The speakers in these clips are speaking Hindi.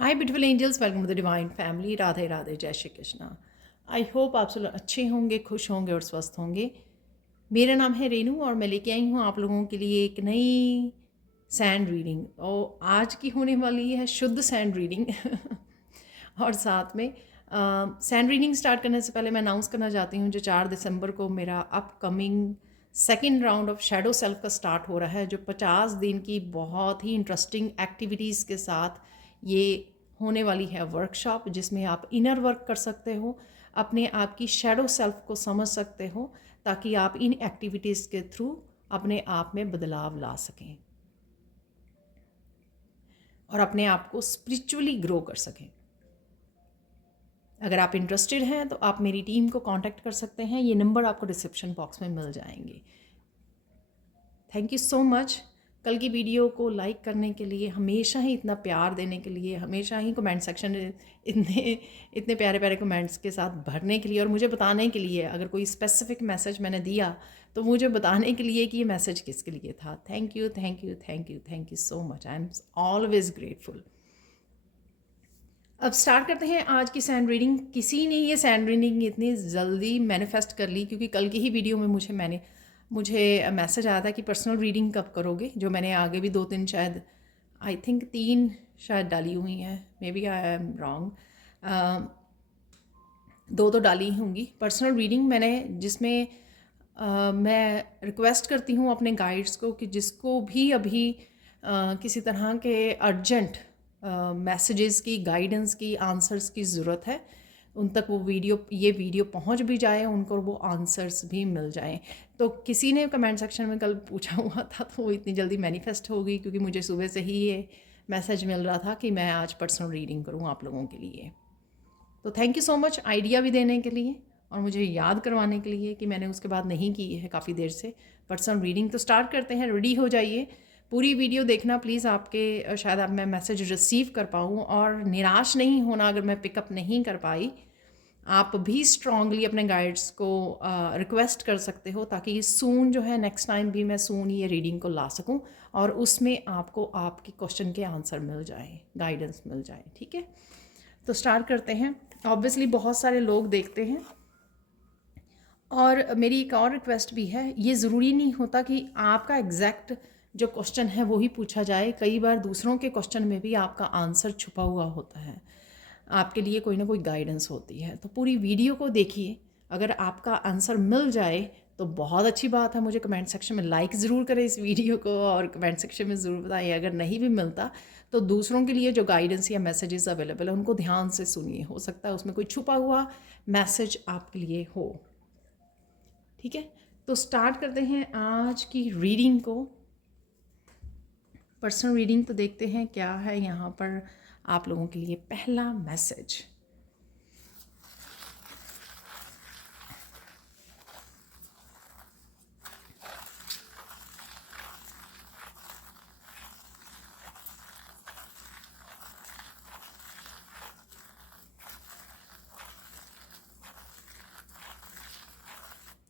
Hi beautiful angels, welcome to the divine family. Radhe Radhe, जय श्री कृष्णा। आई होप आप सब लोग अच्छे होंगे, खुश होंगे और स्वस्थ होंगे। मेरा नाम है रेनू और मैं लेके आई हूँ आप लोगों के लिए एक नई सैंड रीडिंग। और आज की होने वाली है शुद्ध सैंड रीडिंग और साथ में सैंड रीडिंग स्टार्ट करने से पहले मैं अनाउंस करना चाहती हूँ जो 4 दिसंबर को मेरा upcoming second round of shadow self का स्टार्ट हो रहा है, जो 50 दिन की बहुत ही इंटरेस्टिंग एक्टिविटीज़ के साथ ये होने वाली है वर्कशॉप, जिसमें आप इनर वर्क कर सकते हो, अपने आप की शेडो सेल्फ को समझ सकते हो, ताकि आप इन एक्टिविटीज़ के थ्रू अपने आप में बदलाव ला सकें और अपने आप को स्पिरिचुअली ग्रो कर सकें। अगर आप इंटरेस्टेड हैं तो आप मेरी टीम को कांटेक्ट कर सकते हैं। ये नंबर आपको डिस्क्रिप्शन बॉक्स में मिल जाएंगे। थैंक यू सो मच कल की वीडियो को लाइक करने के लिए, हमेशा ही इतना प्यार देने के लिए, हमेशा ही कमेंट सेक्शन इतने इतने प्यारे प्यारे कमेंट्स के साथ भरने के लिए और मुझे बताने के लिए अगर कोई स्पेसिफिक मैसेज मैंने दिया तो मुझे बताने के लिए कि ये मैसेज किसके लिए था। Thank you thank you thank you thank you so much. I am always grateful. अब स्टार्ट करते हैं आज की सैंड रीडिंग। किसी ने ये सैंड रीडिंग इतनी जल्दी मैनिफेस्ट कर ली क्योंकि कल की ही वीडियो में मुझे मैसेज आया था कि पर्सनल रीडिंग कब करोगे, जो मैंने आगे भी 2-3 शायद आई थिंक 3 शायद डाली हुई हैं, maybe I am wrong. 2 तो डाली होंगी पर्सनल रीडिंग मैंने, जिसमें मैं रिक्वेस्ट करती हूँ अपने गाइड्स को कि जिसको भी अभी किसी तरह के अर्जेंट मैसेजेस की, गाइडेंस की, आंसर्स की ज़रूरत है, उन तक ये वीडियो पहुंच भी जाए, उनको वो आंसर्स भी मिल जाएं। तो किसी ने कमेंट सेक्शन में कल पूछा हुआ था तो वो इतनी जल्दी मैनिफेस्ट हो गई क्योंकि मुझे सुबह से ही ये मैसेज मिल रहा था कि मैं आज पर्सनल रीडिंग करूँ आप लोगों के लिए। तो thank you so much idea भी देने के लिए और मुझे याद करवाने के लिए कि मैंने उसके बाद नहीं की है काफ़ी देर से पर्सनल रीडिंग। तो स्टार्ट करते हैं, रेडी हो जाइए। पूरी वीडियो देखना प्लीज़, आपके शायद आप मैं मैसेज रिसीव कर पाऊँ। और निराश नहीं होना अगर मैं पिकअप नहीं कर पाई, आप भी स्ट्रांगली अपने गाइड्स को रिक्वेस्ट कर सकते हो ताकि सून जो है नेक्स्ट टाइम भी मैं सून ये रीडिंग को ला सकूं और उसमें आपको आपके क्वेश्चन के आंसर मिल जाए, गाइडेंस मिल जाए। ठीक है, तो स्टार्ट करते हैं। ऑब्वियसली बहुत सारे लोग देखते हैं और मेरी एक और रिक्वेस्ट भी है, ये ज़रूरी नहीं होता कि आपका एग्जैक्ट जो क्वेश्चन है वो ही पूछा जाए। कई बार दूसरों के क्वेश्चन में भी आपका आंसर छुपा हुआ होता है, आपके लिए कोई ना कोई गाइडेंस होती है। तो पूरी वीडियो को देखिए, अगर आपका आंसर मिल जाए तो बहुत अच्छी बात है। मुझे कमेंट सेक्शन में लाइक ज़रूर करें इस वीडियो को और कमेंट सेक्शन में ज़रूर बताइए। अगर नहीं भी मिलता तो दूसरों के लिए जो गाइडेंस या मैसेजेस अवेलेबल है उनको ध्यान से सुनिए, हो सकता है उसमें कोई छुपा हुआ मैसेज आपके लिए हो। ठीक है, तो स्टार्ट करते हैं आज की रीडिंग को। पर्सनल रीडिंग तो देखते हैं क्या है यहाँ पर आप लोगों के लिए पहला मैसेज।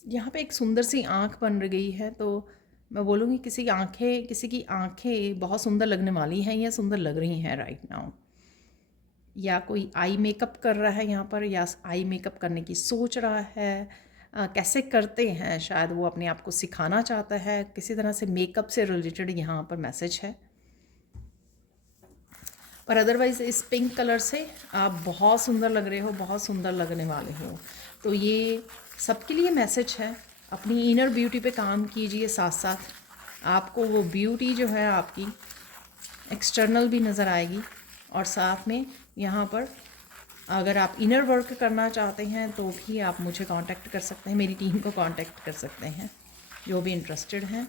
यहाँ पे एक सुंदर सी आँख बन गई है, तो मैं बोलूँगी किसी की आँखें बहुत सुंदर लगने वाली हैं या सुंदर लग रही हैं राइट नाउ। या कोई आई मेकअप कर रहा है यहाँ पर, या आई मेकअप करने की सोच रहा है। कैसे करते हैं, शायद वो अपने आप को सिखाना चाहता है। किसी तरह से मेकअप से रिलेटेड यहाँ पर मैसेज है। पर अदरवाइज़ इस पिंक कलर से आप बहुत सुंदर लग रहे हो, बहुत सुंदर लगने वाले हो। तो ये सबके लिए मैसेज है। अपनी इनर ब्यूटी पे काम कीजिए, साथ साथ आपको वो ब्यूटी जो है आपकी एक्सटर्नल भी नज़र आएगी। और साथ में यहाँ पर अगर आप इनर वर्क करना चाहते हैं तो भी आप मुझे कांटेक्ट कर सकते हैं, मेरी टीम को कांटेक्ट कर सकते हैं जो भी इंटरेस्टेड हैं,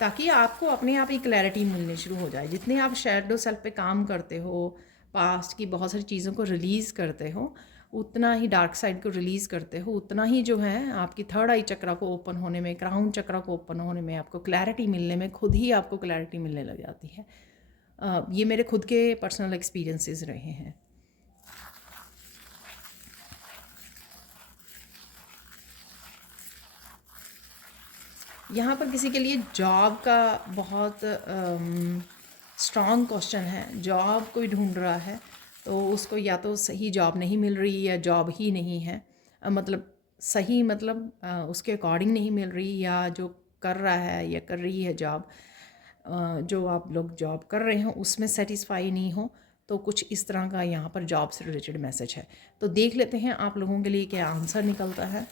ताकि आपको अपने आप ही क्लैरिटी मिलनी शुरू हो जाए। जितने आप शैडो सेल्फ पे काम करते हो, पास्ट की बहुत सारी चीज़ों को रिलीज़ करते हो, उतना ही डार्क साइड को रिलीज़ करते हो, उतना ही जो है आपकी थर्ड आई चक्रा को ओपन होने में, क्राउन चक्रा को ओपन होने में, आपको क्लैरिटी मिलने में, खुद ही आपको क्लैरिटी मिलने लग जाती है। ये मेरे खुद के पर्सनल एक्सपीरियंसेस रहे हैं। यहाँ पर किसी के लिए जॉब का बहुत स्ट्रॉन्ग क्वेश्चन है। जॉब कोई ढूंढ रहा है तो उसको या तो सही जॉब नहीं मिल रही या जॉब ही नहीं है, मतलब सही मतलब उसके अकॉर्डिंग नहीं मिल रही, या जो कर रहा है या कर रही है जॉब, जो आप लोग जॉब कर रहे हो उसमें सेटिस्फाई नहीं हो। तो कुछ इस तरह का यहाँ पर जॉब से रिलेटेड मैसेज है। तो देख लेते हैं आप लोगों के लिए क्या आंसर निकलता है।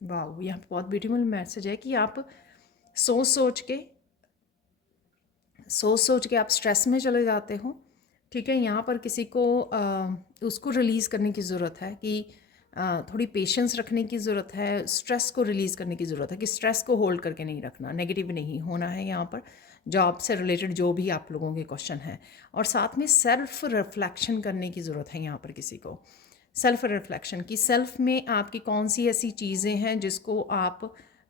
वाह, यहाँ पे बहुत ब्यूटीफुल मैसेज है कि आप सोच सोच के आप स्ट्रेस में चले जाते हो। ठीक है, यहाँ पर किसी को उसको रिलीज़ करने की ज़रूरत है कि थोड़ी पेशेंस रखने की ज़रूरत है, स्ट्रेस को रिलीज़ करने की ज़रूरत है कि स्ट्रेस को होल्ड करके नहीं रखना, नेगेटिव नहीं होना है यहाँ पर जॉब से रिलेटेड जो भी आप लोगों के क्वेश्चन हैं। और साथ में सेल्फ रिफ्लेक्शन करने की ज़रूरत है यहाँ पर किसी को। सेल्फ रिफ्लेक्शन की सेल्फ में आपकी कौन सी ऐसी चीज़ें हैं जिसको आप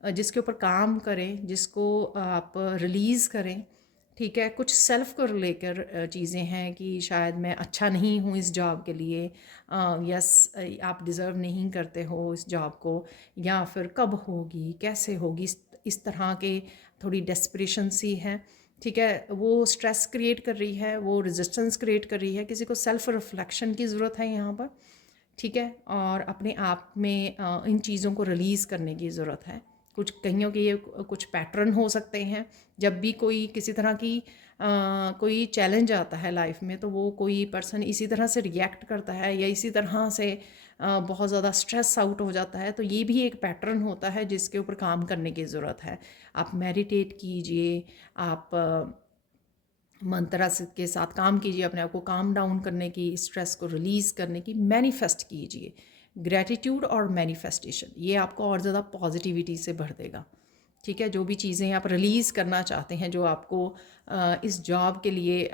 जिसके ऊपर काम करें, जिसको आप रिलीज़ करें। ठीक है, कुछ सेल्फ को लेकर चीज़ें हैं कि शायद मैं अच्छा नहीं हूँ इस जॉब के लिए, यस आप डिज़र्व नहीं करते हो इस जॉब को, या फिर कब होगी, कैसे होगी, इस तरह के थोड़ी डेस्परेशन सी है। ठीक है, वो स्ट्रेस क्रिएट कर रही है, वो रेजिस्टेंस क्रिएट कर रही है। किसी को सेल्फ रिफ्लेक्शन की ज़रूरत है यहाँ पर। ठीक है, और अपने आप में इन चीज़ों को रिलीज़ करने की ज़रूरत है। कुछ कईयों के ये कुछ पैटर्न हो सकते हैं। जब भी कोई किसी तरह की कोई चैलेंज आता है लाइफ में, तो वो कोई पर्सन इसी तरह से रिएक्ट करता है या इसी तरह से बहुत ज़्यादा स्ट्रेस आउट हो जाता है। तो ये भी एक पैटर्न होता है जिसके ऊपर काम करने की ज़रूरत है। आप मेडिटेट कीजिए, आप मंत्रा के साथ काम कीजिए, अपने आप को काम डाउन करने की, स्ट्रेस को रिलीज़ करने की, मैनिफेस्ट कीजिए। ग्रैटिट्यूड और मैनिफेस्टेशन ये आपको और ज़्यादा पॉजिटिविटी से भर देगा। ठीक है, जो भी चीज़ें आप रिलीज़ करना चाहते हैं, जो आपको इस जॉब के लिए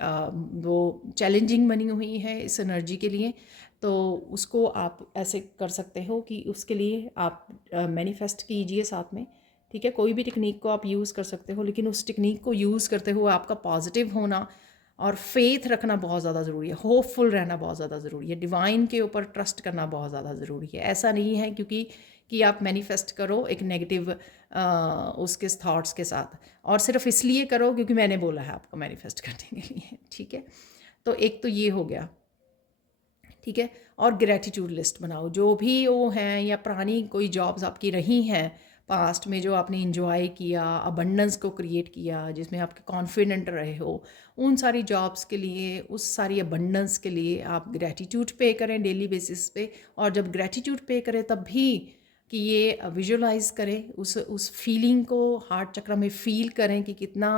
वो चैलेंजिंग बनी हुई है इस एनर्जी के लिए, तो उसको आप ऐसे कर सकते हो कि उसके लिए आप मैनिफेस्ट कीजिए साथ में। ठीक है, कोई भी टेक्निक को आप यूज़ कर सकते हो, लेकिन उस टेक्निक को यूज़ करते हुए आपका पॉजिटिव होना और फेथ रखना बहुत ज़्यादा ज़रूरी है, होपफुल रहना बहुत ज़्यादा ज़रूरी है, डिवाइन के ऊपर ट्रस्ट करना बहुत ज़्यादा ज़रूरी है। ऐसा नहीं है क्योंकि कि आप मैनिफेस्ट करो एक नेगेटिव उसके थॉट्स के साथ, और सिर्फ इसलिए करो क्योंकि मैंने बोला है आपको मैनिफेस्ट करने के लिए। ठीक है, तो एक तो ये हो गया। ठीक है, और ग्रैटिट्यूड लिस्ट बनाओ, जो भी वो हैं या पुरानी कोई जॉब्स आपकी रही हैं पास्ट में जो आपने इंजॉय किया, अबंडेंस को क्रिएट किया, जिसमें आपके कॉन्फिडेंट रहे हो, उन सारी जॉब्स के लिए, उस सारी अबंडेंस के लिए आप ग्रैटिट्यूड पे करें डेली बेसिस पे। और जब ग्रैटिट्यूड पे करें तब भी कि ये विजुअलाइज करें उस फीलिंग को, हार्ट चक्र में फील करें कि कितना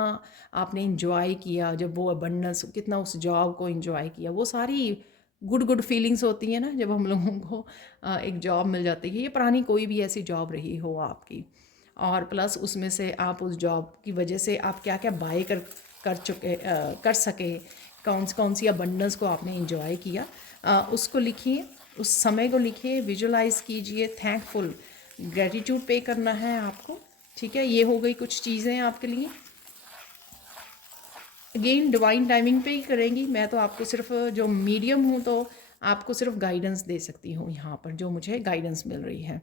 आपने इंजॉय किया, जब वो अबंडेंस, कितना उस जॉब को इंजॉय किया। वो सारी गुड फीलिंग्स होती हैं ना जब हम लोगों को एक जॉब मिल जाती है, ये पुरानी कोई भी ऐसी जॉब रही हो आपकी, और प्लस उसमें से आप उस जॉब की वजह से आप क्या क्या बाय कर सके, कौन सी अबंडेंस को आपने इंजॉय किया, उसको लिखिए, उस समय को लिखिए, विजुलाइज कीजिए, थैंकफुल, ग्रेटिट्यूड पे करना है आपको। ठीक है, ये हो गई कुछ चीज़ें आपके लिए। अगेन डिवाइन टाइमिंग पे ही करेंगी, मैं तो आपको सिर्फ जो मीडियम हूँ तो आपको सिर्फ गाइडेंस दे सकती हूँ यहाँ पर, जो मुझे गाइडेंस मिल रही है।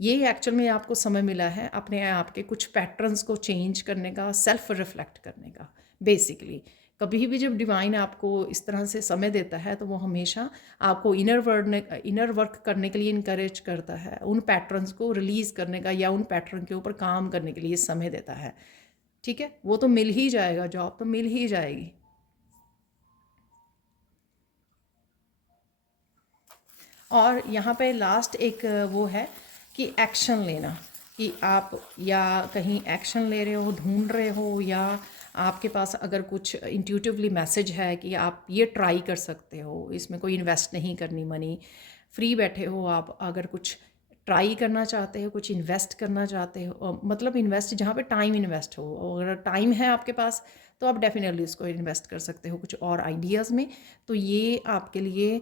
ये एक्चुअल में आपको समय मिला है अपने आप के कुछ पैटर्न्स को चेंज करने का, सेल्फ रिफ्लेक्ट करने का। बेसिकली कभी भी जब डिवाइन आपको इस तरह से समय देता है तो वो हमेशा आपको इनर वर्क करने के लिए इनकरेज करता है, उन पैटर्न्स को रिलीज़ करने का या उन पैटर्न के ऊपर काम करने के लिए समय देता है। ठीक है, वो तो मिल ही जाएगा, जॉब तो मिल ही जाएगी। और यहाँ पे लास्ट एक वो है कि एक्शन लेना, कि आप या कहीं एक्शन ले रहे हो, ढूंढ रहे हो, या आपके पास अगर कुछ इंट्यूटिवली मैसेज है कि आप ये ट्राई कर सकते हो, इसमें कोई इन्वेस्ट नहीं करनी मनी, फ्री बैठे हो आप, अगर कुछ ट्राई करना चाहते हो, कुछ इन्वेस्ट करना चाहते हो, मतलब इन्वेस्ट जहाँ पे टाइम इन्वेस्ट हो, और अगर टाइम है आपके पास तो आप डेफिनेटली उसको इन्वेस्ट कर सकते हो कुछ और आइडियाज़ में। तो ये आपके लिए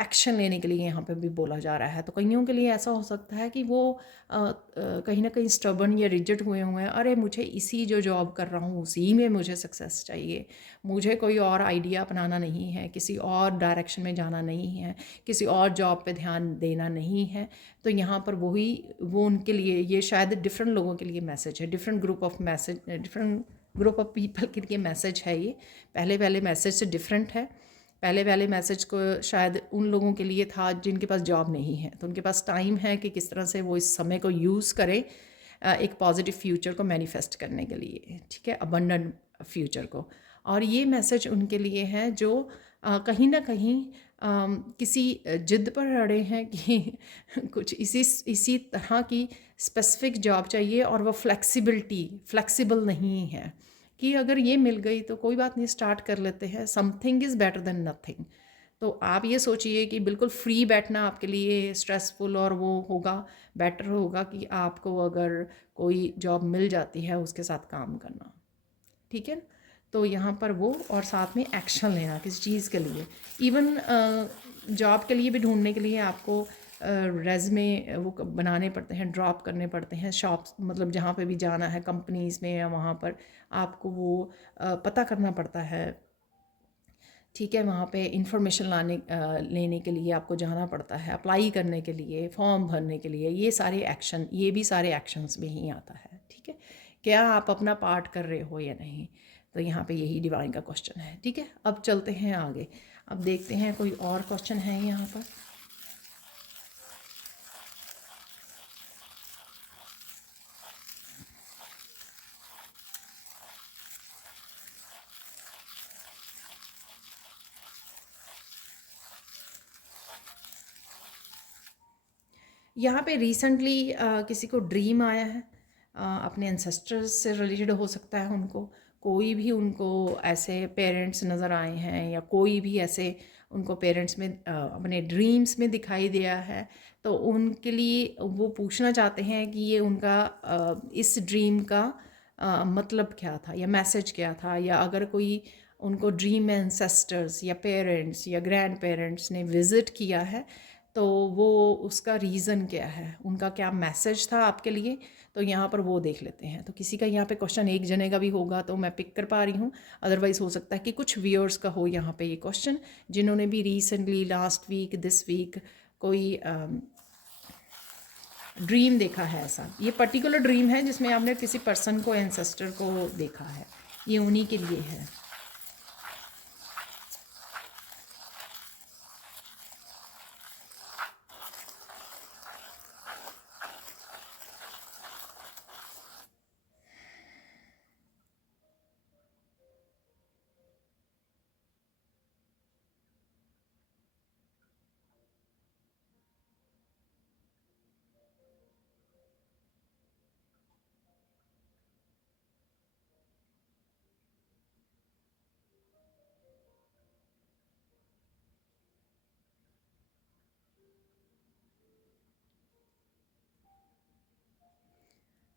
एक्शन लेने के लिए यहाँ पे भी बोला जा रहा है। तो कईयों के लिए ऐसा हो सकता है कि वो कहीं ना कहीं स्टबर्न या रिजिड हुए हुए हैं, अरे मुझे इसी जो जॉब कर रहा हूँ उसी में मुझे सक्सेस चाहिए, मुझे कोई और आइडिया अपनाना नहीं है, किसी और डायरेक्शन में जाना नहीं है, किसी और जॉब पे ध्यान देना नहीं है। तो यहाँ पर वो उनके लिए ये शायद डिफरेंट लोगों के लिए मैसेज है, डिफरेंट ग्रुप ऑफ पीपल के लिए मैसेज है ये। पहले वाले मैसेज से डिफरेंट है। पहले वाले मैसेज को शायद उन लोगों के लिए था जिनके पास जॉब नहीं है, तो उनके पास टाइम है कि किस तरह से वो इस समय को यूज़ करें एक पॉजिटिव फ्यूचर को मैनिफेस्ट करने के लिए, ठीक है, अबंडेंट फ्यूचर को। और ये मैसेज उनके लिए है जो कहीं ना कहीं किसी जिद पर अड़े हैं कि कुछ इसी तरह की स्पेसिफिक जॉब चाहिए, और वो फ्लेक्सिबल नहीं है कि अगर ये मिल गई तो कोई बात नहीं, स्टार्ट कर लेते हैं, something is better than nothing. तो आप ये सोचिए कि बिल्कुल फ्री बैठना आपके लिए स्ट्रेसफुल और वो होगा, बेटर होगा कि आपको अगर कोई जॉब मिल जाती है उसके साथ काम करना, ठीक है। तो यहाँ पर वो, और साथ में एक्शन लेना किसी चीज़ के लिए, इवन जॉब के लिए भी ढूंढने के लिए आपको रेज़मे वो बनाने पड़ते हैं, ड्रॉप करने पड़ते हैं शॉप्स, मतलब जहाँ पे भी जाना है कंपनीज़ में या वहाँ पर आपको वो पता करना पड़ता है, ठीक है। वहाँ पे इंफॉर्मेशन लेने के लिए आपको जाना पड़ता है, अप्लाई करने के लिए, फॉर्म भरने के लिए, ये भी सारे एक्शंस में ही आता है, ठीक है। क्या आप अपना पार्ट कर रहे हो या नहीं, तो यहाँ पे यही डिवाइन का क्वेश्चन है, ठीक है। अब चलते हैं आगे, अब देखते हैं कोई और क्वेश्चन है यहाँ पर। यहाँ पे रिसेंटली किसी को ड्रीम आया है, अपने एंसेस्टर्स से रिलेटेड हो सकता है, उनको कोई भी उनको ऐसे पेरेंट्स नज़र आए हैं, या कोई भी ऐसे उनको पेरेंट्स में अपने ड्रीम्स में दिखाई दिया है। तो उनके लिए वो पूछना चाहते हैं कि ये उनका इस ड्रीम का मतलब क्या था या मैसेज क्या था, या अगर कोई उनको ड्रीम में एंसेस्टर्स या पेरेंट्स या ग्रैंड पेरेंट्स ने विज़िट किया है तो वो उसका रीज़न क्या है, उनका क्या मैसेज था आपके लिए। तो यहाँ पर वो देख लेते हैं। तो किसी का यहाँ पे क्वेश्चन एक जने का भी होगा तो मैं पिक कर पा रही हूँ, अदरवाइज़ हो सकता है कि कुछ व्यूअर्स का हो यहाँ पे ये क्वेश्चन, जिन्होंने भी recently last week this week कोई ड्रीम देखा है। ऐसा ये पर्टिकुलर ड्रीम है जिसमें आपने किसी पर्सन को, एंसेस्टर को देखा है, ये उन्हीं के लिए है।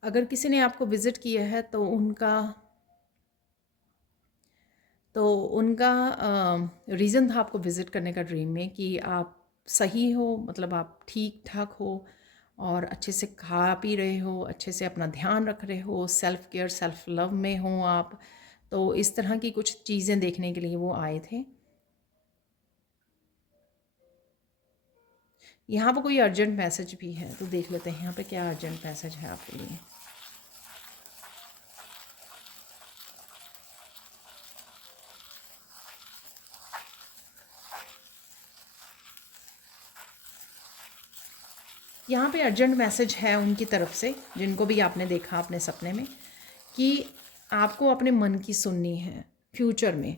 अगर किसी ने आपको विज़िट किया है तो उनका रीज़न था आपको विज़िट करने का ड्रीम में कि आप सही हो, मतलब आप ठीक ठाक हो और अच्छे से खा पी रहे हो, अच्छे से अपना ध्यान रख रहे हो, सेल्फ़ केयर सेल्फ़ लव में हो आप। तो इस तरह की कुछ चीज़ें देखने के लिए वो आए थे। यहाँ पर कोई अर्जेंट मैसेज भी है, तो देख लेते हैं यहाँ पे क्या अर्जेंट मैसेज है आपके लिए। यहाँ पे अर्जेंट मैसेज है उनकी तरफ से, जिनको भी आपने देखा अपने सपने में, कि आपको अपने मन की सुननी है फ्यूचर में,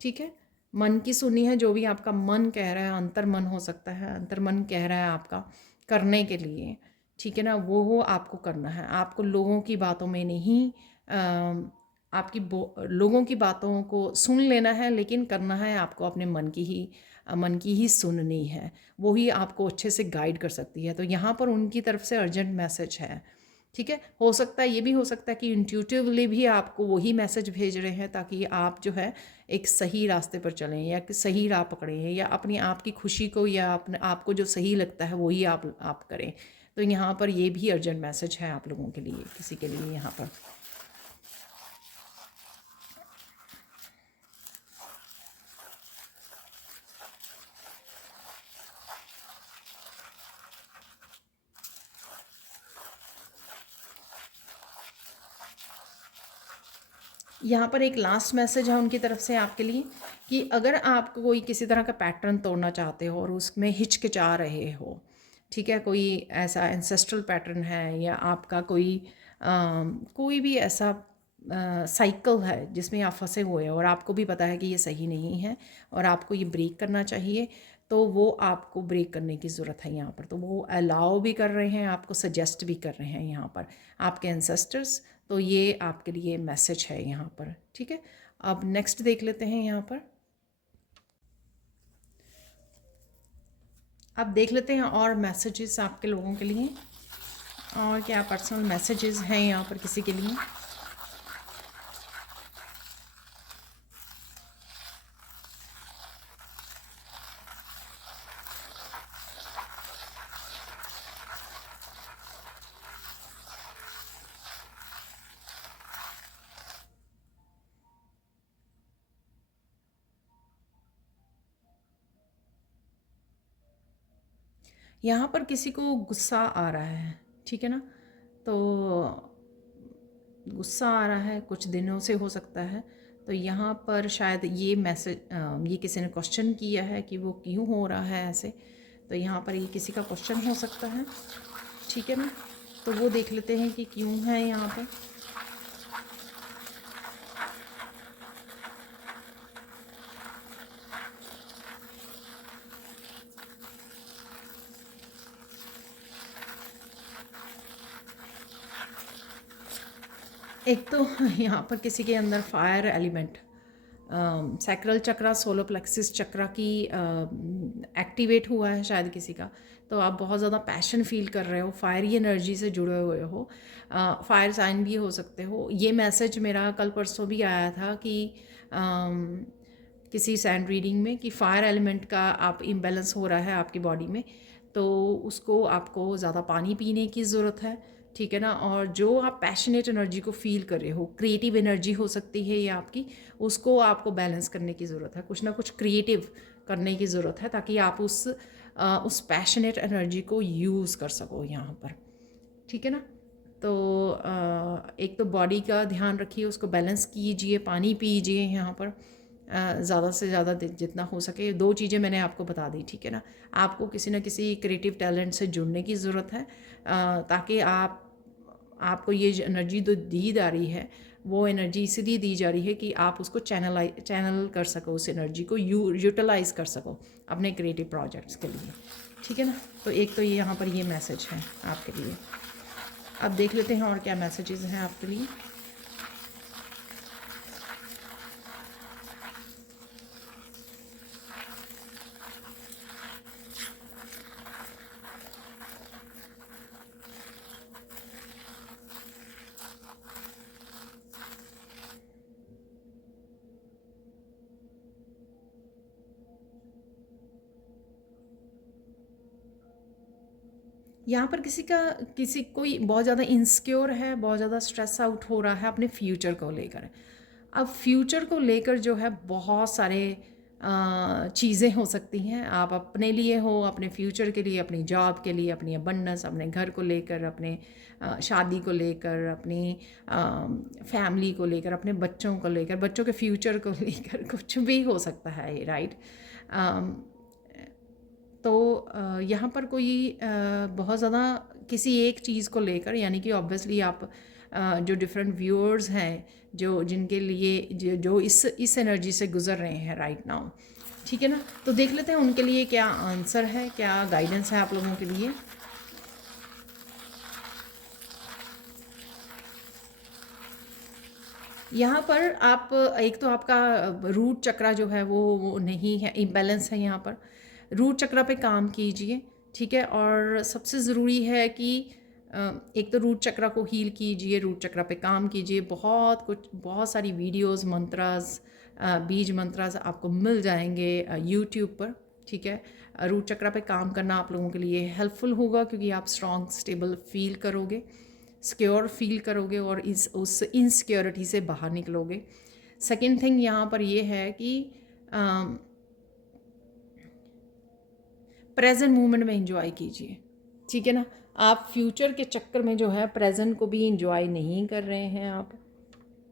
ठीक है। मन की सुननी है, जो भी आपका मन कह रहा है, अंतर मन हो सकता है, अंतर मन कह रहा है आपका करने के लिए, ठीक है ना, वो आपको करना है। आपको लोगों की बातों में नहीं, लोगों की बातों को सुन लेना है, लेकिन करना है आपको अपने मन की ही मन की ही सुननी है, वो ही आपको अच्छे से गाइड कर सकती है। तो यहाँ पर उनकी तरफ से अर्जेंट मैसेज है, ठीक है। हो सकता है, ये भी हो सकता है कि इंट्यूटिवली भी आपको वही मैसेज भेज रहे हैं ताकि आप जो है एक सही रास्ते पर चलें या कि सही राह पकड़ें या अपनी आप की खुशी को या अपने आपको जो सही लगता है वही आप करें। तो यहाँ पर ये भी अर्जेंट मैसेज है आप लोगों के लिए, किसी के लिए यहाँ पर। यहाँ पर एक लास्ट मैसेज है उनकी तरफ से आपके लिए कि अगर आप कोई किसी तरह का पैटर्न तोड़ना चाहते हो और उसमें हिचकिचा रहे हो, ठीक है, कोई ऐसा एंसेस्ट्रल पैटर्न है या आपका कोई भी ऐसा साइकिल है जिसमें आप फंसे हुए हो और आपको भी पता है कि ये सही नहीं है और आपको ये ब्रेक करना चाहिए, तो वो आपको ब्रेक करने की ज़रूरत है यहाँ पर। तो वो अलाउ भी कर रहे हैं, आपको सजेस्ट भी कर रहे हैं यहाँ पर आपके एंसेस्टर्स। तो ये आपके लिए मैसेज है यहाँ पर, ठीक है। अब नेक्स्ट देख लेते हैं यहाँ पर। अब देख लेते हैं और मैसेजेस आपके लोगों के लिए, और क्या पर्सनल मैसेजेस हैं यहाँ पर किसी के लिए। यहाँ पर किसी को गुस्सा आ रहा है, ठीक है ना, तो गुस्सा आ रहा है, कुछ दिनों से हो सकता है। तो यहाँ पर शायद ये मैसेज, ये किसी ने क्वेश्चन किया है कि वो क्यों हो रहा है ऐसे। तो यहाँ पर ये किसी का क्वेश्चन हो सकता है, ठीक है ना। तो वो देख लेते हैं कि क्यों है यहाँ पर। एक तो यहाँ पर किसी के अंदर फायर एलिमेंट, सैक्रल चक्रा, सोलर प्लेक्सिस चक्रा की एक्टिवेट हुआ है शायद किसी का। तो आप बहुत ज़्यादा पैशन फील कर रहे हो, फायरी एनर्जी से जुड़े हुए हो, फायर साइन भी हो सकते हो। ये मैसेज मेरा कल परसों भी आया था कि किसी सैंड रीडिंग में कि फायर एलिमेंट का आप इम्बैलेंस हो रहा है आपकी बॉडी में, तो उसको आपको ज़्यादा पानी पीने की ज़रूरत है, ठीक है ना। और जो आप पैशनेट एनर्जी को फील कर रहे हो, क्रिएटिव एनर्जी हो सकती है ये आपकी, उसको आपको बैलेंस करने की ज़रूरत है, कुछ ना कुछ क्रिएटिव करने की ज़रूरत है ताकि आप उस पैशनेट एनर्जी को यूज़ कर सको यहाँ पर, ठीक है ना। तो एक तो बॉडी का ध्यान रखिए, उसको बैलेंस कीजिए, पानी पीजिए यहाँ पर ज़्यादा से ज़्यादा जितना हो सके। दो चीज़ें मैंने आपको बता दी, ठीक है ना। आपको किसी न किसी क्रिएटिव टैलेंट से जुड़ने की ज़रूरत है ताकि आपको ये एनर्जी जो दी जा रही है, वो एनर्जी इसलिए दी जा रही है कि आप उसको चैनल कर सको, उस एनर्जी को यूटिलाइज़ कर सको अपने क्रिएटिव प्रोजेक्ट्स के लिए, ठीक है ना। तो एक तो ये यहाँ पर ये मैसेज है आपके लिए। अब देख लेते हैं और क्या मैसेजेस हैं आपके लिए। यहाँ पर किसी कोई बहुत ज़्यादा इनसिक्योर है, बहुत ज़्यादा स्ट्रेस आउट हो रहा है अपने फ्यूचर को लेकर। अब फ्यूचर को लेकर जो है बहुत सारे चीज़ें हो सकती हैं। आप अपने लिए हो, अपने फ्यूचर के लिए, अपनी जॉब के लिए, अपनी अबंडेंस, अपने घर को लेकर, अपने शादी को लेकर, अपनी फैमिली को लेकर, अपने बच्चों को लेकर, बच्चों के फ्यूचर को लेकर, कुछ भी हो सकता है, राइट। तो यहाँ पर कोई बहुत ज़्यादा किसी एक चीज़ को लेकर, यानी कि ऑब्वियसली आप जो डिफरेंट व्यूअर्स हैं, जो जिनके लिए जो इस एनर्जी से गुज़र रहे हैं राइट नाउ, ठीक है ना। तो देख लेते हैं उनके लिए क्या आंसर है, क्या गाइडेंस है आप लोगों के लिए। यहाँ पर आप एक तो आपका रूट चक्रा जो है वो नहीं है, इम्बैलेंस है यहाँ पर। रूट चक्रा पे काम कीजिए, ठीक है। और सबसे ज़रूरी है कि एक तो रूट चक्रा को हील कीजिए, रूट चक्रा पे काम कीजिए। बहुत कुछ, बहुत सारी वीडियोस, मंत्रास, बीज मंत्रास आपको मिल जाएंगे यूट्यूब पर, ठीक है। रूट चक्रा पे काम करना आप लोगों के लिए हेल्पफुल होगा, क्योंकि आप स्ट्रॉन्ग स्टेबल फील करोगे, सिक्योर फील करोगे और उस इनसिक्योरिटी से बाहर निकलोगे। सेकेंड थिंग यहाँ पर ये है कि प्रेजेंट मोमेंट में इंजॉय कीजिए, ठीक है ना। आप फ्यूचर के चक्कर में जो है प्रेजेंट को भी इंजॉय नहीं कर रहे हैं आप,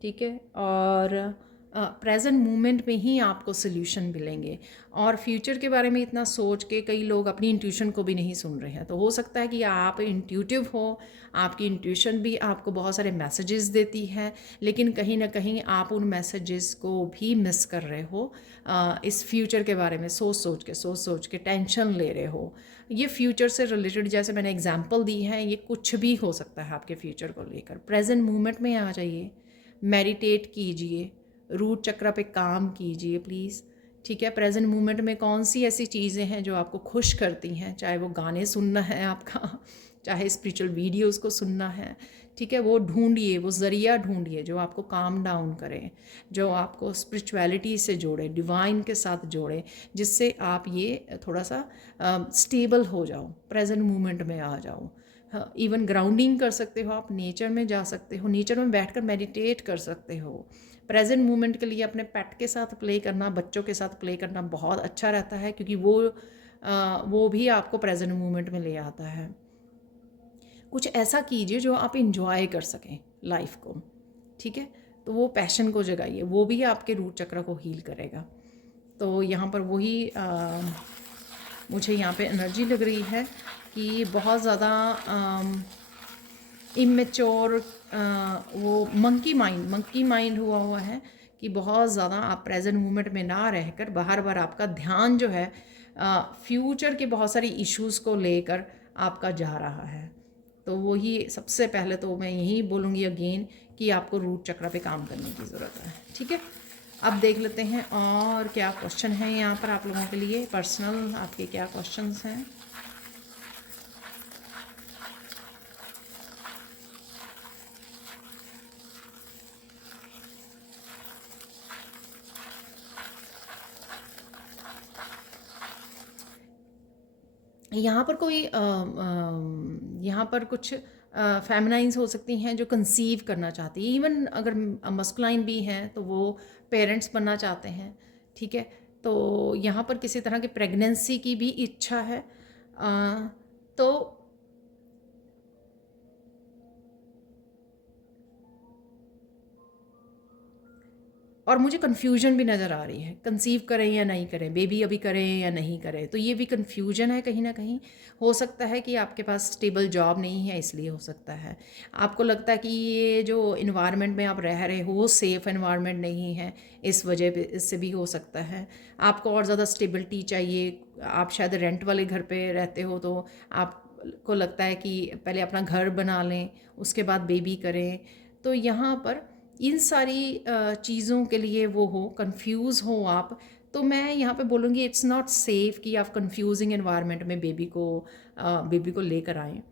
ठीक है। और प्रेजेंट मोमेंट में ही आपको सोल्यूशन मिलेंगे। और फ्यूचर के बारे में इतना सोच के कई लोग अपनी इंट्यूशन को भी नहीं सुन रहे हैं। तो हो सकता है कि आप इंट्यूटिव हो, आपकी इंट्यूशन भी आपको बहुत सारे मैसेजेस देती है, लेकिन कहीं ना कहीं आप उन मैसेजेस को भी मिस कर रहे हो। इस फ्यूचर के बारे में सोच सोच के टेंशन ले रहे हो। ये फ्यूचर से रिलेटेड, जैसे मैंने एग्जांपल दी है, ये कुछ भी हो सकता है आपके फ्यूचर को लेकर। प्रेजेंट मोमेंट में आ जाइए, मेडिटेट कीजिए, रूट चक्र पे काम कीजिए प्लीज़, ठीक है। प्रेजेंट मोमेंट में कौन सी ऐसी चीज़ें हैं जो आपको खुश करती हैं, चाहे वो गाने सुनना है आपका, चाहे स्पिरिचुअल वीडियोस को सुनना है, ठीक है। वो ढूंढिए, वो ज़रिया ढूंढिए जो आपको काम डाउन करे, जो आपको स्पिरिचुअलिटी से जोड़े, डिवाइन के साथ जोड़े, जिससे आप ये थोड़ा सा स्टेबल हो जाओ, प्रेजेंट मोमेंट में आ जाओ। हाँ, इवन ग्राउंडिंग कर सकते हो आप, नेचर में जा सकते हो, नेचर में बैठकर मेडिटेट कर सकते हो। प्रेजेंट मोमेंट के लिए अपने पेट के साथ प्ले करना, बच्चों के साथ प्ले करना बहुत अच्छा रहता है, क्योंकि वो भी आपको प्रेजेंट मोमेंट में ले आता है। कुछ ऐसा कीजिए जो आप इंजॉय कर सकें लाइफ को, ठीक है। तो वो पैशन को जगाइए, वो भी आपके रूट चक्र को हील करेगा। तो यहाँ पर वही मुझे यहाँ पे एनर्जी लग रही है कि बहुत ज़्यादा इमेच्योर वो मंकी माइंड हुआ है कि बहुत ज़्यादा आप प्रेजेंट मोमेंट में ना रहकर बार बार आपका ध्यान जो है फ्यूचर के बहुत सारी इश्यूज़ को लेकर आपका जा रहा है। तो वही सबसे पहले तो मैं यही बोलूँगी अगेन कि आपको रूट चक्र पे काम करने की ज़रूरत है, ठीक है। अब देख लेते हैं और क्या क्वेश्चन है यहाँ पर आप लोगों के लिए, पर्सनल आपके क्या क्वेश्चंस हैं। यहाँ पर कोई यहाँ पर कुछ फेमिनाइंस हो सकती हैं जो कंसीव करना चाहती हैं, इवन अगर मस्कुलाइन भी हैं तो वो पेरेंट्स बनना चाहते हैं, ठीक है। तो यहाँ पर किसी तरह की प्रेगनेंसी की भी इच्छा है। तो और मुझे कन्फ्यूजन भी नज़र आ रही है, कंसीव करें या नहीं करें, बेबी अभी करें या नहीं करें, तो ये भी कन्फ्यूजन है कहीं ना कहीं। हो सकता है कि आपके पास स्टेबल जॉब नहीं है, इसलिए हो सकता है। आपको लगता है कि ये जो इन्वायरमेंट में आप रह रहे हो वो सेफ़ इन्वायरमेंट नहीं है, इस वजह पे इससे भी हो सकता है। आपको और ज़्यादा स्टेबिलिटी चाहिए, आप शायद रेंट वाले घर पर रहते हो, तो आपको लगता है कि पहले अपना घर बना लें, उसके बाद बेबी करें। तो यहाँ पर इन सारी चीज़ों के लिए वो हो, कंफ्यूज हो आप, तो मैं यहाँ पे बोलूँगी इट्स नॉट सेफ़ कि आप कंफ्यूजिंग एनवायरनमेंट में बेबी को लेकर आएँ।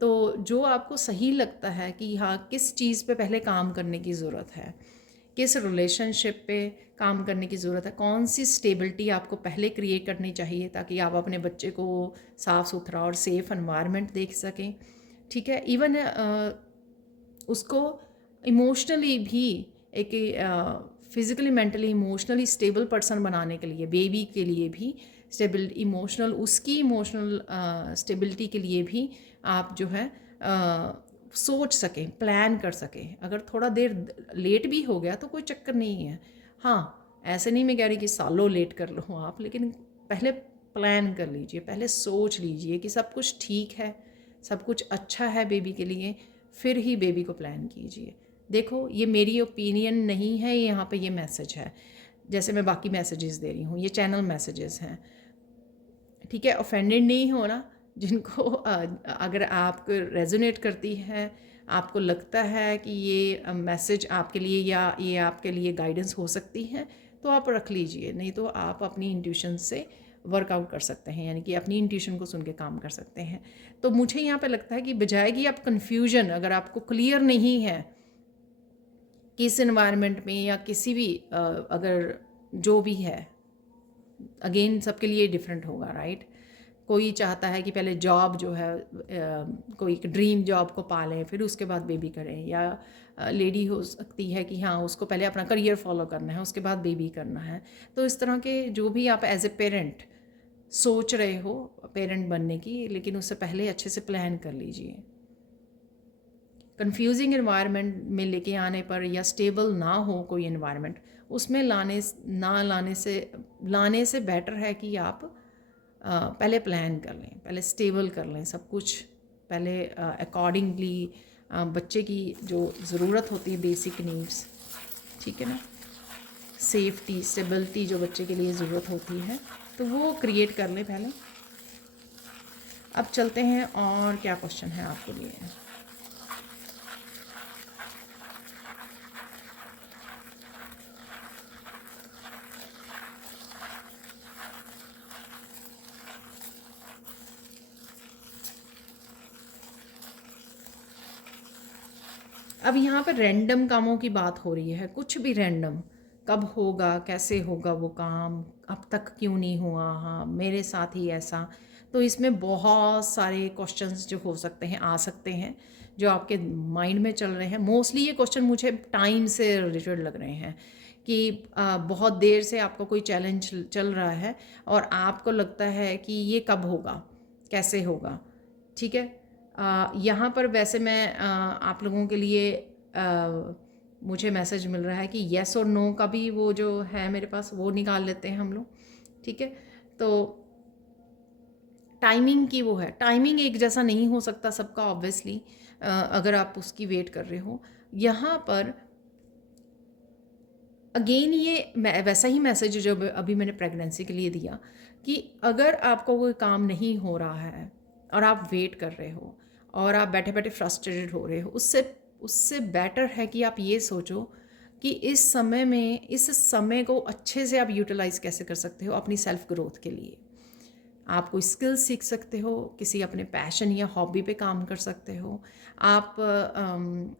तो जो आपको सही लगता है कि हाँ किस चीज़ पे पहले काम करने की ज़रूरत है, किस रिलेशनशिप पे काम करने की ज़रूरत है, कौन सी स्टेबिलिटी आपको पहले क्रिएट करनी चाहिए ताकि आप अपने बच्चे को साफ़ सुथरा और सेफ़ एनवायरनमेंट देख सकें, ठीक है। इवन उसको इमोशनली भी एक physically, mentally, emotionally stable person बनाने के लिए, बेबी के लिए भी स्टेबल इमोशनल, उसकी इमोशनल स्टेबिलिटी के लिए भी आप जो है सोच सकें, प्लान कर सकें। अगर थोड़ा देर लेट भी हो गया तो कोई चक्कर नहीं है। हाँ, ऐसे नहीं मैं कह रही कि सालों लेट कर लो आप, लेकिन पहले प्लान कर लीजिए, पहले सोच लीजिए कि सब कुछ ठीक है, सब कुछ अच्छा है बेबी के लिए, फिर ही बेबी को प्लान कीजिए। देखो ये मेरी ओपिनियन नहीं है, यहाँ पे ये मैसेज है, जैसे मैं बाकी मैसेजेस दे रही हूँ, ये चैनल मैसेजेस हैं, ठीक है। ऑफेंडेड नहीं होना, जिनको अगर आप रेजोनेट करती है आपको लगता है कि ये मैसेज आपके लिए या ये आपके लिए गाइडेंस हो सकती है तो आप रख लीजिए, नहीं तो आप अपनी इंट्यूशन से वर्कआउट कर सकते हैं, यानी कि अपनी इंट्यूशन को सुन के काम कर सकते हैं। तो मुझे यहाँ पे लगता है कि बजाय कि आप कन्फ्यूजन, अगर आपको क्लियर नहीं है कि इस एनवायरनमेंट में या किसी भी अगर जो भी है, अगेन सबके लिए डिफरेंट होगा, राइट। कोई चाहता है कि पहले जॉब जो है कोई एक ड्रीम जॉब को पालें फिर उसके बाद बेबी करें, या लेडी हो सकती है कि हाँ उसको पहले अपना करियर फॉलो करना है उसके बाद बेबी करना है। तो इस तरह के जो भी आप एज ए पेरेंट सोच रहे हो पेरेंट बनने की, लेकिन उससे पहले अच्छे से प्लान कर लीजिए। कंफ्यूजिंग एनवायरनमेंट में लेके आने पर या स्टेबल ना हो कोई एनवायरनमेंट, उसमें लाने से बेटर है कि आप पहले प्लान कर लें, पहले स्टेबल कर लें सब कुछ, पहले अकॉर्डिंगली बच्चे की जो ज़रूरत होती है बेसिक नीड्स, ठीक है ना, सेफ्टी स्टेबिलिटी जो बच्चे के लिए ज़रूरत होती है तो वो क्रिएट कर लें पहले। अब चलते हैं और क्या क्वेश्चन है आपके लिए। अब यहाँ पर रैंडम कामों की बात हो रही है, कुछ भी रैंडम, कब होगा, कैसे होगा वो काम, अब तक क्यों नहीं हुआ, हाँ मेरे साथ ही ऐसा। तो इसमें बहुत सारे क्वेश्चंस जो हो सकते हैं, आ सकते हैं, जो आपके माइंड में चल रहे हैं। मोस्टली ये क्वेश्चन मुझे टाइम से रिलेटेड लग रहे हैं कि बहुत देर से आपको कोई चैलेंज चल रहा है और आपको लगता है कि ये कब होगा, कैसे होगा, ठीक है। यहाँ पर वैसे मैं आप लोगों के लिए मुझे मैसेज मिल रहा है कि येस और नो का भी वो जो है मेरे पास वो निकाल लेते हैं हम लोग, ठीक है। तो टाइमिंग की वो है, टाइमिंग एक जैसा नहीं हो सकता सबका ऑब्वियसली, अगर आप उसकी वेट कर रहे हो। यहाँ पर अगेन ये वैसा ही मैसेज जो अभी मैंने प्रेगनेंसी के लिए दिया कि अगर आपको कोई काम नहीं हो रहा है और आप वेट कर रहे हो और आप बैठे बैठे फ्रस्ट्रेटेड हो रहे हो, उससे बेटर है कि आप ये सोचो कि इस समय को अच्छे से आप यूटिलाइज़ कैसे कर सकते हो अपनी सेल्फ ग्रोथ के लिए। आप कोई स्किल सीख सकते हो, किसी अपने पैशन या हॉबी पे काम कर सकते हो, आप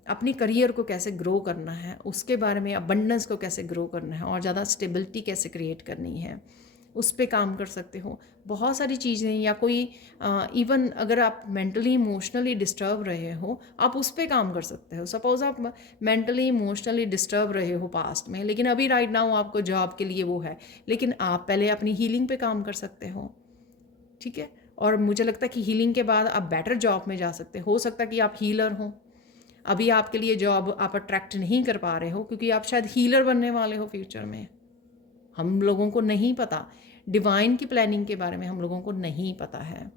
अपनी करियर को कैसे ग्रो करना है उसके बारे में, अबंडेंस को कैसे ग्रो करना है और ज़्यादा स्टेबिलिटी कैसे क्रिएट करनी है उस पे काम कर सकते हो। बहुत सारी चीज़ें, या कोई इवन अगर आप मेंटली इमोशनली डिस्टर्ब रहे हो आप उस पे काम कर सकते हो। सपोज़ आप मेंटली इमोशनली डिस्टर्ब रहे हो पास्ट में, लेकिन अभी राइट नाउ आपको जॉब के लिए वो है, लेकिन आप पहले अपनी हीलिंग पे काम कर सकते हो, ठीक है। और मुझे लगता है कि हीलिंग के बाद आप बेटर जॉब में जा सकते हो सकता है कि आप हीलर हो, अभी आपके लिए जॉब आप अट्रैक्ट नहीं कर पा रहे हो क्योंकि आप शायद हीलर बनने वाले हो फ्यूचर में। हम लोगों को नहीं पता, डिवाइन की प्लानिंग के बारे में हम लोगों को नहीं पता है,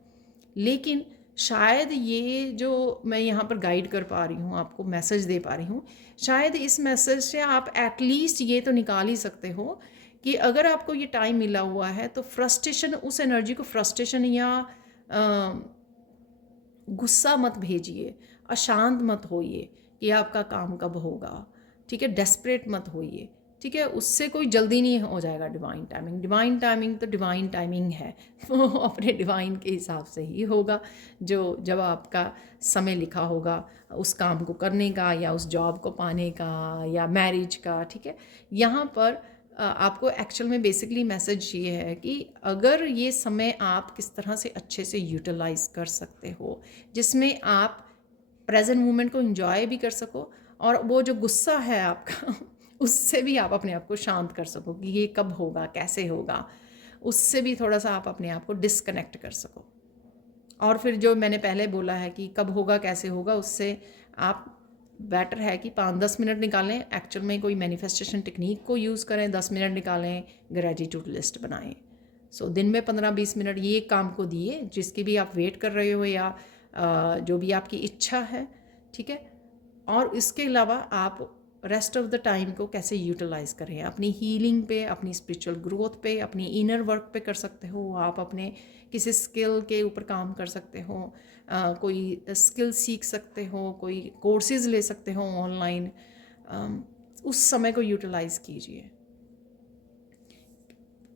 लेकिन शायद ये जो मैं यहाँ पर गाइड कर पा रही हूँ, आपको मैसेज दे पा रही हूँ, शायद इस मैसेज से आप एटलीस्ट ये तो निकाल ही सकते हो कि अगर आपको ये टाइम मिला हुआ है तो फ्रस्ट्रेशन, उस एनर्जी को फ्रस्ट्रेशन या गुस्सा मत भेजिए, अशांत मत होइए कि आपका काम कब होगा, ठीक है। डेस्परेट मत होइए, ठीक है। उससे कोई जल्दी नहीं हो जाएगा। डिवाइन टाइमिंग तो डिवाइन टाइमिंग है, वो अपने डिवाइन के हिसाब से ही होगा, जो जब आपका समय लिखा होगा उस काम को करने का या उस जॉब को पाने का या मैरिज का, ठीक है। यहाँ पर आपको एक्चुअल में बेसिकली मैसेज ये है कि अगर ये समय आप किस तरह से अच्छे से यूटिलाइज़ कर सकते हो जिसमें आप प्रेजेंट मोमेंट को एंजॉय भी कर सको और वो जो गुस्सा है आपका उससे भी आप अपने आप को शांत कर सको कि ये कब होगा, कैसे होगा, उससे भी थोड़ा सा आप अपने आप को डिस्कनेक्ट कर सको। और फिर जो मैंने पहले बोला है कि कब होगा, कैसे होगा, उससे आप बेटर है कि 5-10 मिनट निकालें, एक्चुअल में कोई मैनिफेस्टेशन टेक्निक को यूज़ करें, 10 मिनट निकालें, ग्रेटिट्यूड लिस्ट बनाएं। सो दिन में 15-20 मिनट ये काम को दिए जिसकी भी आप वेट कर रहे हो या जो भी आपकी इच्छा है, ठीक है। और इसके अलावा आप रेस्ट ऑफ द टाइम को कैसे यूटिलाइज करें, अपनी हीलिंग पे, अपनी स्पिरिचुअल ग्रोथ पे, अपनी इनर वर्क पे कर सकते हो आप, अपने किसी स्किल के ऊपर काम कर सकते हो, कोई स्किल सीख सकते हो, कोई कोर्सेज ले सकते हो ऑनलाइन। उस समय को यूटिलाइज कीजिए।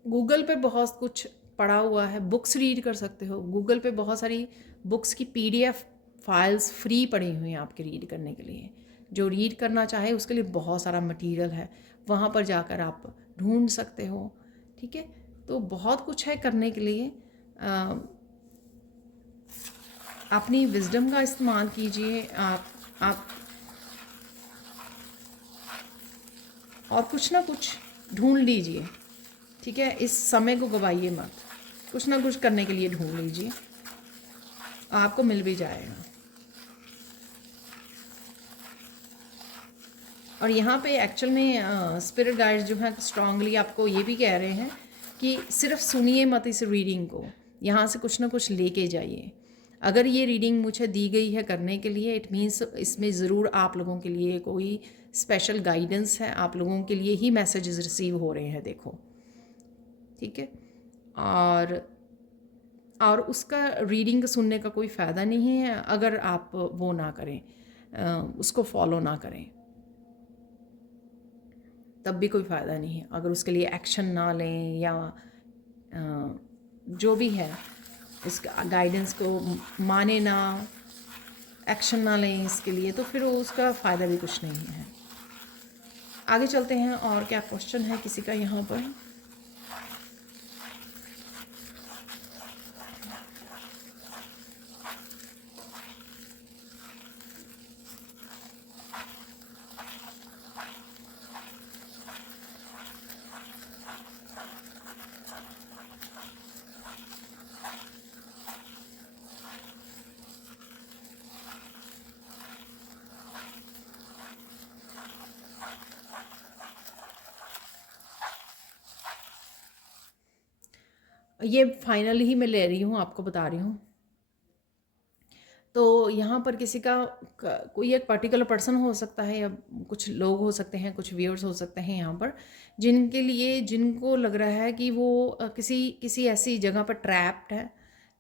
गूगल पे बहुत कुछ पड़ा हुआ है, बुक्स रीड कर सकते हो। गूगल पे बहुत सारी बुक्स की PDF फाइल्स फ्री पड़ी हुई हैं आपके रीड करने के लिए। जो रीड करना चाहे उसके लिए बहुत सारा मटेरियल है, वहाँ पर जाकर आप ढूंढ सकते हो। ठीक है, तो बहुत कुछ है करने के लिए। अपनी विजडम का इस्तेमाल कीजिए। आप और कुछ ना कुछ ढूंढ लीजिए। ठीक है, इस समय को गवाइए मत, कुछ ना कुछ करने के लिए ढूंढ लीजिए, आपको मिल भी जाएगा। और यहाँ पे एक्चुअल में स्पिरिट गाइड्स जो हैं स्ट्रांगली आपको ये भी कह रहे हैं कि सिर्फ सुनिए मत इस रीडिंग को, यहाँ से कुछ ना कुछ लेके जाइए। अगर ये रीडिंग मुझे दी गई है करने के लिए, इट मीन्स इसमें ज़रूर आप लोगों के लिए कोई स्पेशल गाइडेंस है, आप लोगों के लिए ही मैसेजेस रिसीव हो रहे हैं, देखो। ठीक है, और उसका रीडिंग सुनने का कोई फ़ायदा नहीं है अगर आप वो ना करें, उसको फॉलो ना करें, तब भी कोई फ़ायदा नहीं है। अगर उसके लिए एक्शन ना लें या जो भी है इस गाइडेंस को माने ना, एक्शन ना लें इसके लिए, तो फिर उसका फ़ायदा भी कुछ नहीं है। आगे चलते हैं, और क्या क्वेश्चन है किसी का यहाँ पर। ये फाइनल ही मैं ले रही हूँ, आपको बता रही हूँ। तो यहाँ पर किसी का कोई एक पर्टिकुलर पर्सन हो सकता है, या कुछ लोग हो सकते हैं, कुछ व्यूअर्स हो सकते हैं यहाँ पर, जिनके लिए, जिनको लग रहा है कि वो किसी ऐसी जगह पर ट्रैप्ड है।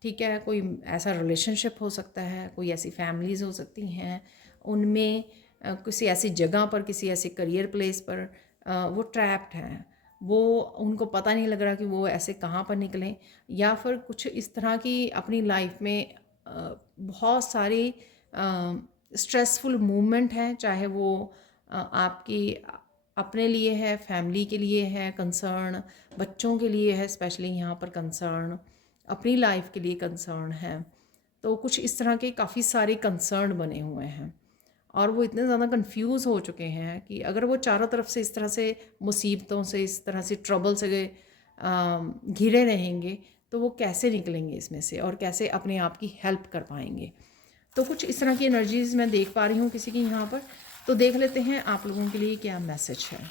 ठीक है, कोई ऐसा रिलेशनशिप हो सकता है, कोई ऐसी फैमिलीज़ हो सकती हैं, उनमें किसी ऐसी जगह पर, किसी ऐसे करियर प्लेस पर वो ट्रैप्ड हैं। वो उनको पता नहीं लग रहा कि वो ऐसे कहाँ पर निकलें, या फिर कुछ इस तरह की अपनी लाइफ में बहुत सारी स्ट्रेसफुल मूवमेंट हैं, चाहे वो आपकी अपने लिए है, फैमिली के लिए है कंसर्न, बच्चों के लिए है स्पेशली यहाँ पर कंसर्न, अपनी लाइफ के लिए कंसर्न है। तो कुछ इस तरह के काफ़ी सारे कंसर्न बने हुए हैं, और वो इतने ज़्यादा कंफ्यूज हो चुके हैं कि अगर वो चारों तरफ से इस तरह से मुसीबतों से, इस तरह से ट्रबल से घिरे रहेंगे, तो वो कैसे निकलेंगे इसमें से, और कैसे अपने आप की हेल्प कर पाएंगे। तो कुछ इस तरह की एनर्जीज मैं देख पा रही हूँ किसी की यहाँ पर। तो देख लेते हैं आप लोगों के लिए क्या मैसेज है।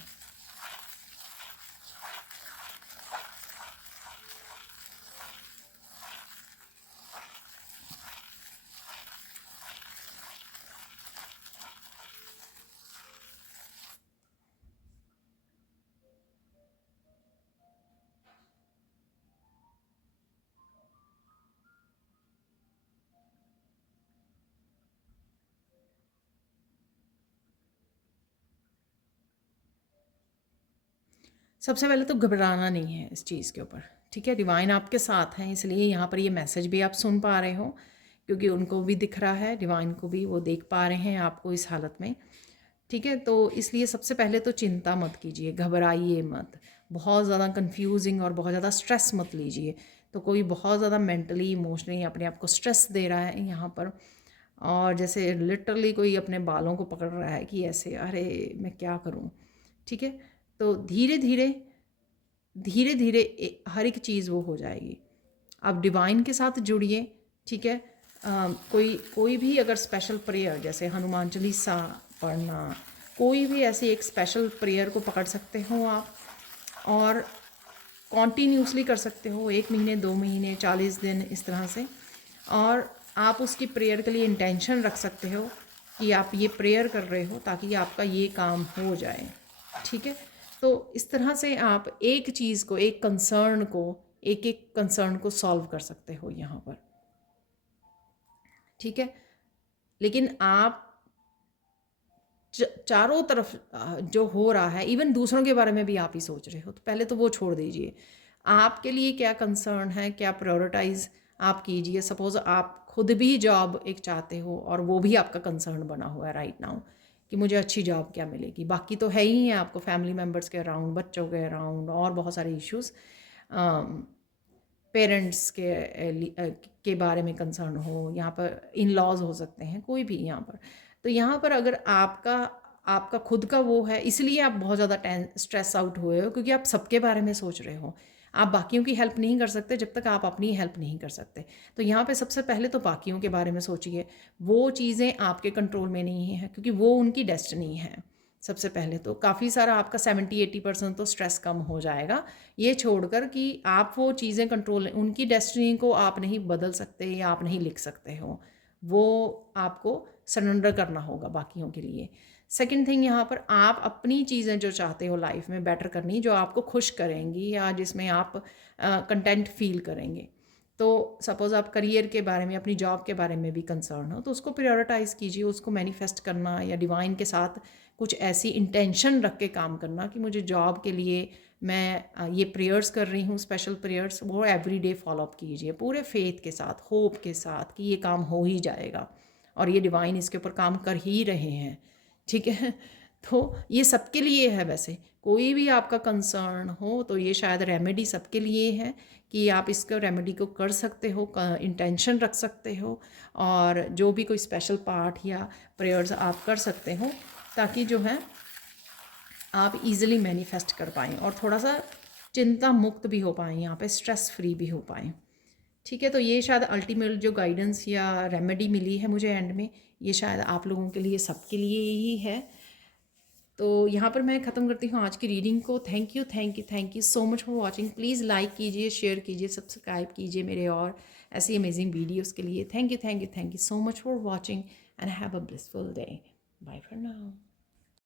सबसे पहले तो घबराना नहीं है इस चीज़ के ऊपर। ठीक है, डिवाइन आपके साथ हैं, इसलिए यहाँ पर ये मैसेज भी आप सुन पा रहे हो, क्योंकि उनको भी दिख रहा है, डिवाइन को भी, वो देख पा रहे हैं आपको इस हालत में। ठीक है, तो इसलिए सबसे पहले तो चिंता मत कीजिए, घबराइए मत, बहुत ज़्यादा कंफ्यूजिंग और बहुत ज़्यादा स्ट्रेस मत लीजिए। तो कोई बहुत ज़्यादा मेंटली इमोशनली अपने आप को स्ट्रेस दे रहा है यहाँ पर, और जैसे लिटरली कोई अपने बालों को पकड़ रहा है कि ऐसे, अरे मैं क्या करूँ। ठीक है, तो धीरे धीरे धीरे धीरे हर एक चीज़ वो हो जाएगी। आप डिवाइन के साथ जुड़िए। ठीक है, कोई भी अगर स्पेशल प्रेयर, जैसे हनुमान चालीसा पढ़ना, कोई भी ऐसी एक स्पेशल प्रेयर को पकड़ सकते हो आप, और कॉन्टीन्यूसली कर सकते हो, 1 महीने, 2 महीने, 40 दिन, इस तरह से। और आप उसकी प्रेयर के लिए इंटेंशन रख सकते हो कि आप ये प्रेयर कर रहे हो ताकि आपका ये काम हो जाए, ठीक है। तो इस तरह से आप एक चीज़ को, एक कंसर्न को, एक एक कंसर्न को सॉल्व कर सकते हो यहाँ पर, ठीक है। लेकिन आप चारों तरफ जो हो रहा है, इवन दूसरों के बारे में भी आप ही सोच रहे हो, तो पहले तो वो छोड़ दीजिए। आपके लिए क्या कंसर्न है, क्या प्रायोरिटाइज आप कीजिए। सपोज़ आप खुद भी जॉब एक चाहते हो और वो भी आपका कंसर्न बना हुआ है राइट नाउ कि मुझे अच्छी जॉब क्या मिलेगी। बाकी तो है ही है, आपको फैमिली मेम्बर्स के अराउंड, बच्चों के अराउंड और बहुत सारे इश्यूज़, पेरेंट्स के बारे में कंसर्न हो, यहाँ पर इन लॉज हो सकते हैं, कोई भी यहाँ पर। तो यहाँ पर अगर आपका आपका खुद का वो है, इसलिए आप बहुत ज़्यादा स्ट्रेस आउट हुए हो, क्योंकि आप सबके बारे में सोच रहे हो। आप बाकियों की हेल्प नहीं कर सकते जब तक आप अपनी हेल्प नहीं कर सकते। तो यहाँ पे सबसे पहले तो बाकियों के बारे में सोचिए। वो चीज़ें आपके कंट्रोल में नहीं हैं, क्योंकि वो उनकी डेस्टिनी है। सबसे पहले तो काफ़ी सारा आपका 70-80% तो स्ट्रेस कम हो जाएगा, ये छोड़कर कि आप वो चीज़ें कंट्रोल, उनकी डेस्टिनी को आप नहीं बदल सकते या आप नहीं लिख सकते हो, वो आपको सरेंडर करना होगा बाकियों के लिए। सेकंड थिंग, यहाँ पर आप अपनी चीज़ें जो चाहते हो लाइफ में बेटर करनी, जो आपको खुश करेंगी या जिसमें आप कंटेंट फील करेंगे। तो सपोज़ आप करियर के बारे में, अपनी जॉब के बारे में भी कंसर्न हो, तो उसको प्रायोरिटाइज़ कीजिए, उसको मैनिफेस्ट करना या डिवाइन के साथ कुछ ऐसी इंटेंशन रख के काम करना कि मुझे जॉब के लिए मैं ये प्रेयर्स कर रही हूँ, स्पेशल प्रेयर्स, वो एवरी डे फॉलोअप कीजिए पूरे फेथ के साथ, होप के साथ कि ये काम हो ही जाएगा और ये डिवाइन इसके ऊपर काम कर ही रहे हैं, ठीक है। तो ये सबके लिए है, वैसे कोई भी आपका कंसर्न हो तो ये शायद रेमेडी सबके लिए है कि आप इसको रेमेडी को कर सकते हो, इंटेंशन रख सकते हो और जो भी कोई स्पेशल पाठ या प्रेयर्स आप कर सकते हो ताकि जो है आप इजीली मैनिफेस्ट कर पाएँ और थोड़ा सा चिंता मुक्त भी हो पाएँ, यहाँ पे स्ट्रेस फ्री भी हो पाएँ, ठीक है। तो ये शायद अल्टीमेट जो गाइडेंस या रेमेडी मिली है मुझे एंड में, ये शायद आप लोगों के लिए, सबके लिए ही है। तो यहाँ पर मैं ख़त्म करती हूँ आज की रीडिंग को। Thank you, thank you, thank you so much for watching. Please like कीजिए, शेयर कीजिए, सब्सक्राइब कीजिए मेरे और ऐसी अमेजिंग वीडियोज़ के लिए। Thank you, thank you, thank you so much for watching and have a blissful day. Bye for now.